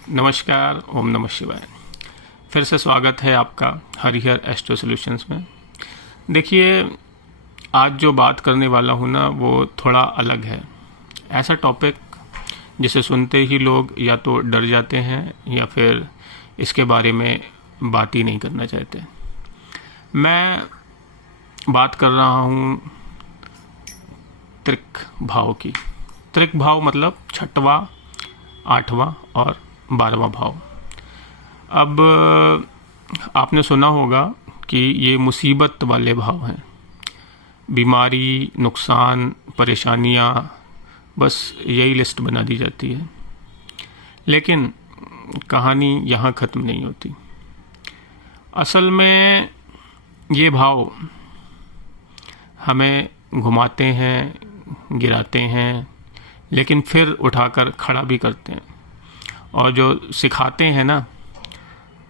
नमस्कार, ओम नमः शिवाय। फिर से स्वागत है आपका हरिहर एस्ट्रो सॉल्यूशंस में। देखिए, आज जो बात करने वाला हूँ ना, वो थोड़ा अलग है। ऐसा टॉपिक जिसे सुनते ही लोग या तो डर जाते हैं या फिर इसके बारे में बात ही नहीं करना चाहते। मैं बात कर रहा हूँ त्रिक भाव की। त्रिक भाव मतलब 6वां, 8वां और 12वां भाव। अब आपने सुना होगा कि ये मुसीबत वाले भाव हैं। बीमारी, नुकसान, परेशानियाँ, बस यही लिस्ट बना दी जाती है। लेकिन कहानी यहाँ ख़त्म नहीं होती। असल में ये भाव हमें घुमाते हैं, गिराते हैं, लेकिन फिर उठाकर खड़ा भी करते हैं। और जो सिखाते हैं ना,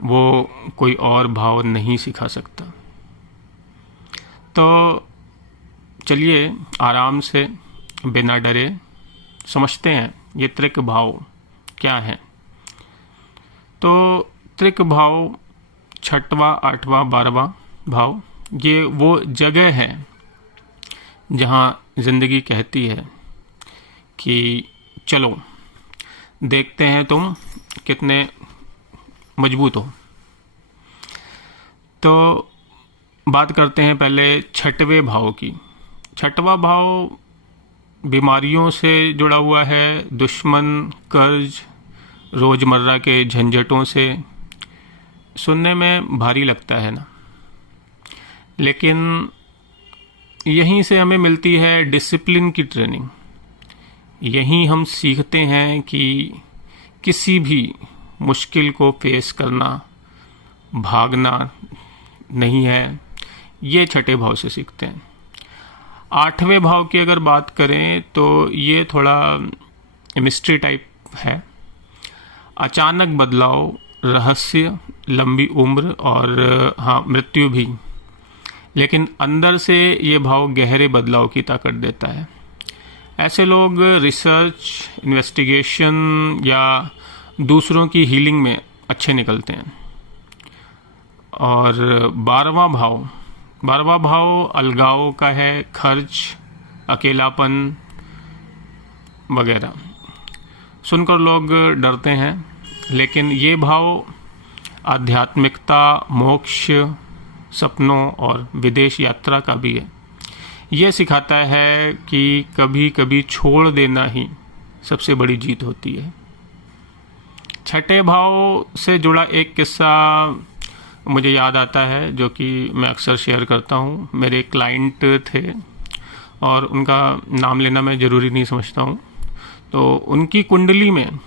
वो कोई और भाव नहीं सिखा सकता। तो चलिए आराम से, बिना डरे समझते हैं ये त्रिक भाव क्या है। तो त्रिक भाव 6वां, 8वां, 12वां भाव, ये वो जगह है जहाँ ज़िंदगी कहती है कि चलो देखते हैं तुम कितने मजबूत हो। तो बात करते हैं पहले 6वें भाव की। 6वां भाव बीमारियों से जुड़ा हुआ है, दुश्मन, कर्ज, रोज़मर्रा के झंझटों से। सुनने में भारी लगता है ना, लेकिन यहीं से हमें मिलती है डिसिप्लिन की ट्रेनिंग। यहीं हम सीखते हैं कि किसी भी मुश्किल को फेस करना, भागना नहीं है। ये 6ठे भाव से सीखते हैं। 8वें भाव की अगर बात करें तो ये थोड़ा मिस्ट्री टाइप है। अचानक बदलाव, रहस्य, लंबी उम्र और हाँ, मृत्यु भी। लेकिन अंदर से ये भाव गहरे बदलाव की ताकत देता है। ऐसे लोग रिसर्च, इन्वेस्टिगेशन या दूसरों की हीलिंग में अच्छे निकलते हैं। और 12वां भाव अलगाव का है, खर्च, अकेलापन वगैरह। सुनकर लोग डरते हैं, लेकिन ये भाव आध्यात्मिकता, मोक्ष, सपनों और विदेश यात्रा का भी है। ये सिखाता है कि कभी कभी छोड़ देना ही सबसे बड़ी जीत होती है। 6ठे भाव से जुड़ा एक किस्सा मुझे याद आता है, जो कि मैं अक्सर शेयर करता हूँ। मेरे क्लाइंट थे और उनका नाम लेना मैं ज़रूरी नहीं समझता हूँ। तो उनकी कुंडली में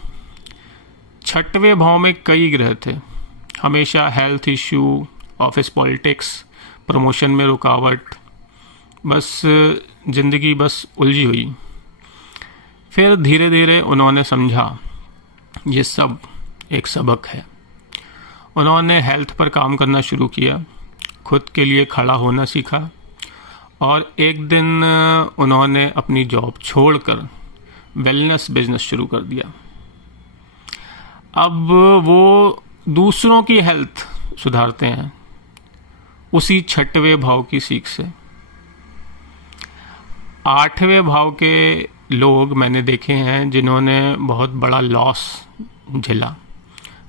6वें भाव में कई ग्रह थे। हमेशा health issue, office politics, promotion में रुकावट, बस ज़िंदगी बस उलझी हुई। फिर धीरे धीरे उन्होंने समझा ये सब एक सबक है। उन्होंने हेल्थ पर काम करना शुरू किया, खुद के लिए खड़ा होना सीखा और एक दिन उन्होंने अपनी जॉब छोड़कर वेलनेस बिजनेस शुरू कर दिया। अब वो दूसरों की हेल्थ सुधारते हैं उसी 6वें भाव की सीख से। 8वें भाव के लोग मैंने देखे हैं जिन्होंने बहुत बड़ा लॉस झेला।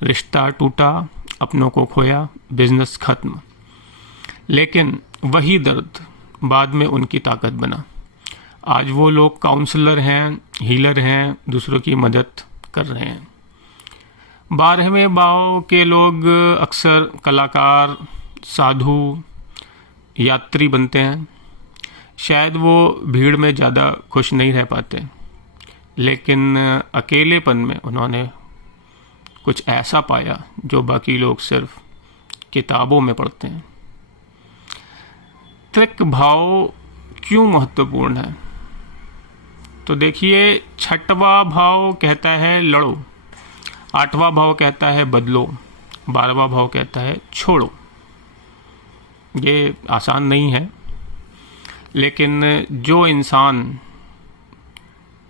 रिश्ता टूटा, अपनों को खोया, बिजनेस खत्म। लेकिन वही दर्द बाद में उनकी ताकत बना। आज वो लोग काउंसलर हैं, हीलर हैं, दूसरों की मदद कर रहे हैं। 12वें भाव के लोग अक्सर कलाकार, साधु, यात्री बनते हैं। शायद वो भीड़ में ज़्यादा खुश नहीं रह पाते, लेकिन अकेलेपन में उन्होंने कुछ ऐसा पाया जो बाकी लोग सिर्फ किताबों में पढ़ते हैं। त्रिक भाव क्यों महत्वपूर्ण है? तो देखिए, 6वां भाव कहता है लड़ो, 8वां भाव कहता है बदलो, 12वां भाव कहता है छोड़ो। ये आसान नहीं है, लेकिन जो इंसान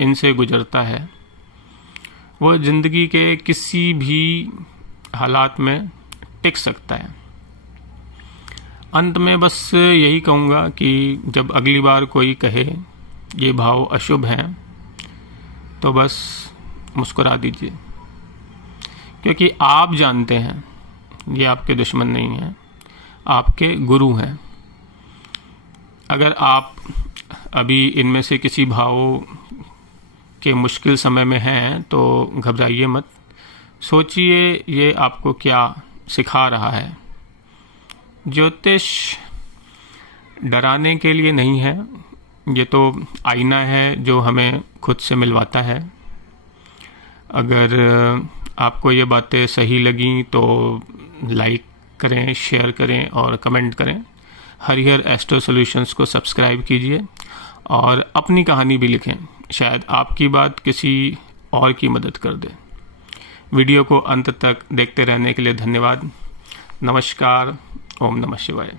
इनसे गुजरता है वो ज़िंदगी के किसी भी हालात में टिक सकता है। अंत में बस यही कहूँगा कि जब अगली बार कोई कहे ये भाव अशुभ हैं तो बस मुस्कुरा दीजिए, क्योंकि आप जानते हैं ये आपके दुश्मन नहीं हैं, आपके गुरु हैं। अगर आप अभी इनमें से किसी भाव के मुश्किल समय में हैं तो घबराइए मत, सोचिए ये आपको क्या सिखा रहा है। ज्योतिष डराने के लिए नहीं है, ये तो आईना है जो हमें खुद से मिलवाता है। अगर आपको ये बातें सही लगीं तो लाइक करें, शेयर करें और कमेंट करें। हरिहर एस्ट्रो सॉल्यूशंस को सब्सक्राइब कीजिए और अपनी कहानी भी लिखें, शायद आपकी बात किसी और की मदद कर दे। वीडियो को अंत तक देखते रहने के लिए धन्यवाद। नमस्कार। ओम नमः शिवाय।